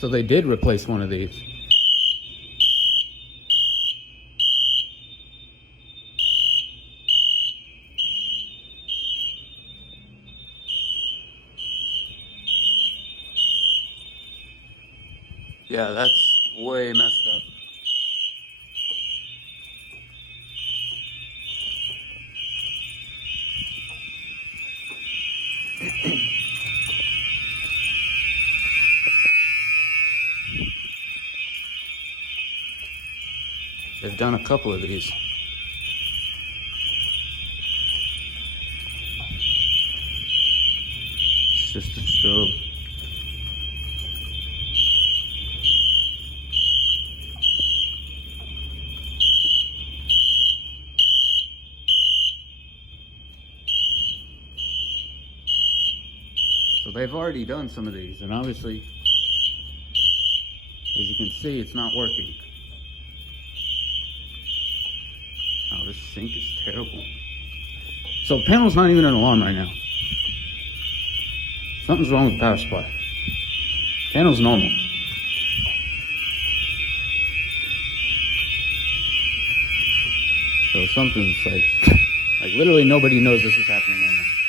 So they did replace one of these. Yeah, that's way messed up. They've done a couple of these. It's just a strobe. So they've already done some of these, and obviously, as you can see, it's not working. Oh, this sink is terrible. So the panel's not even an alarm right now. Something's wrong with the power supply. Panel's normal. So something's like literally nobody knows this is happening right now.